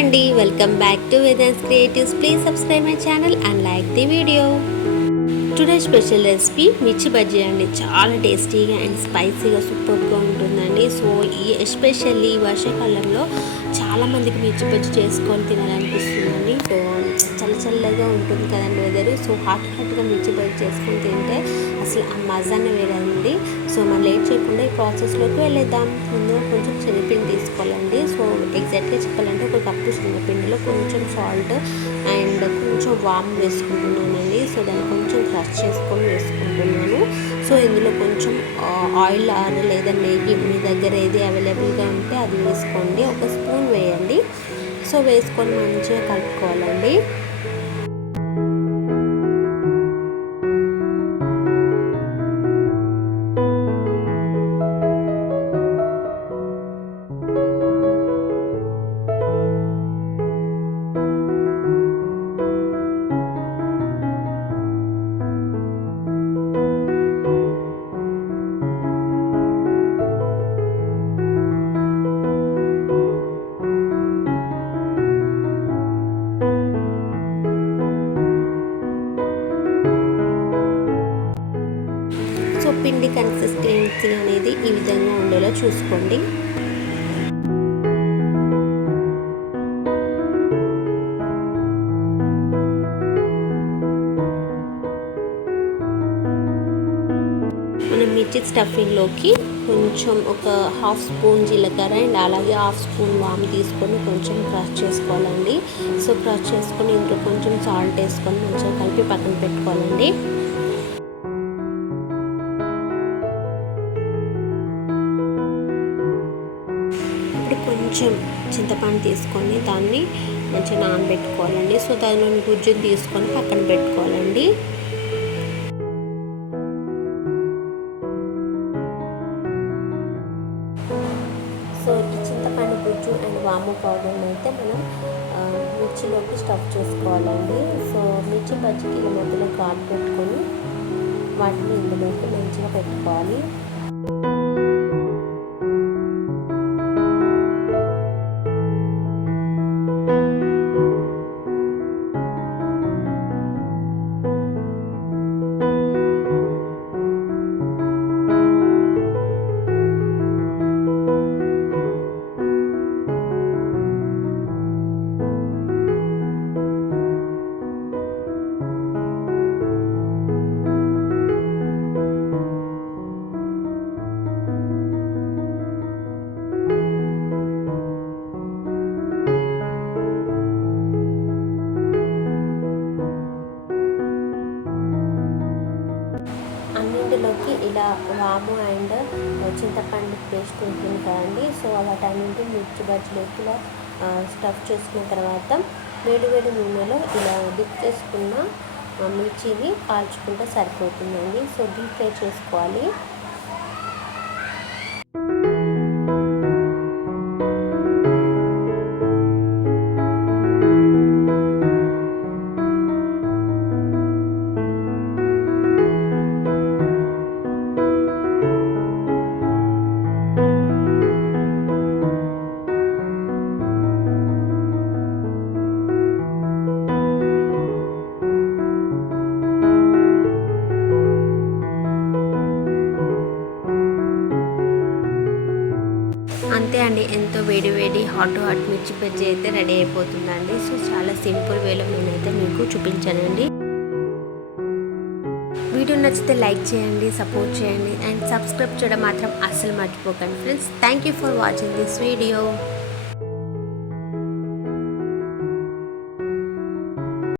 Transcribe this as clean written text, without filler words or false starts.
అండి, welcome back to Vedant creatives. Please subscribe my channel and like the video. Today special recipe మిర్చి బజ్జీ అండి. చాలా టేస్టీగా అండ్ స్పైసీగా సూపర్గా ఉంటుందండి. సో ఎస్పెషల్లీ ఈ వర్షాకాలంలో చాలామందికి మిర్చి బజ్జీ చేసుకొని తినాలనిపిస్తుందండి. సో చల్లగా ఉంటుంది కదండి వెదరు. సో హాట్గా మిర్చి బజ్జీ చేసుకొని తింటే అసలు ఆ మజానే వేరండి. సో మనం లేట్ చేయకుండా ఈ ప్రాసెస్లోకి వెళ్ళేద్దాం. ముందుగా కొంచెం శనగపిండి తీసుకోవాలండి. సో ఎగ్జాక్ట్గా చెప్పాలంటే ఒక కప్పు శనగపిండిలో కొంచెం సాల్ట్ అండ్ కొంచెం వామ్ వేసుకుంటున్నానండి. సో దాన్ని కొంచెం క్రష్ చేసుకొని వేసుకుంటున్నాను. సో ఇందులో కొంచెం ఆయిల్ లేదా నెయ్యి మీ దగ్గర ఏది అవైలబుల్గా ఉంటే అది వేసుకోండి. ఒక స్పూన్ వేయండి. సో వేసుకొని మంచిగా కలుపుకోవాలండి. సో పిండి కన్సిస్టెన్సీ అనేది ఈ విధంగా ఉండేలా చూసుకోండి. మనం మిర్చి స్టఫింగ్లోకి కొంచెం ఒక హాఫ్ స్పూన్ జీలకర్ర అండ్ అలాగే హాఫ్ స్పూన్ వామ్ తీసుకొని కొంచెం క్రష్ చేసుకోవాలండి. సో క్రష్ చేసుకొని ఇందులో కొంచెం సాల్ట్ వేసుకొని మంచిగా కలిపి పక్కన పెట్టుకోవాలండి. కొంచెం చింతపండు తీసుకొని దాన్ని మంచిగా నానబెట్టుకోవాలండి. సో దానిలోని గుజ్జుని తీసుకొని పక్కన పెట్టుకోవాలండి. సో ఈ చింతపండు గుజ్జు అండ్ వాము పౌడర్ని అయితే మనం మిర్చిలోకి స్టఫ్ చేసుకోవాలండి. సో మిర్చి బజ్జీకి మధ్యలో ఘాటు పెట్టుకొని వాటిని ఇందులోకి మంచిగా పెట్టుకోవాలి. అన్నింటిలోకి ఇలా వాము అండ్ చింతపండు పేస్ట్ ఉంటుంది కదండి. సో వాటన్నింటి మిర్చి బజ్జీలోకి ఇలా స్టఫ్ చేసుకున్న తర్వాత వేడి నూనెలో ఇలా డిప్ చేసుకున్న మిర్చిని కాల్చుకుంటే సరిపోతుందండి. సో డీప్ ఫ్రై చేసుకోవాలి. అంతే అండి, ఎంతో వేడి హాట్ మిర్చి బజ్జీ అయితే రెడీ అయిపోతుందండి. సో చాలా సింపుల్ వేలో నేనైతే మీకు చూపించానండి. వీడియో నచ్చితే లైక్ చేయండి, సపోర్ట్ చేయండి అండ్ సబ్స్క్రైబ్ చేయడం మాత్రం అస్సలు మర్చిపోకండి friends. Thank you for watching this video.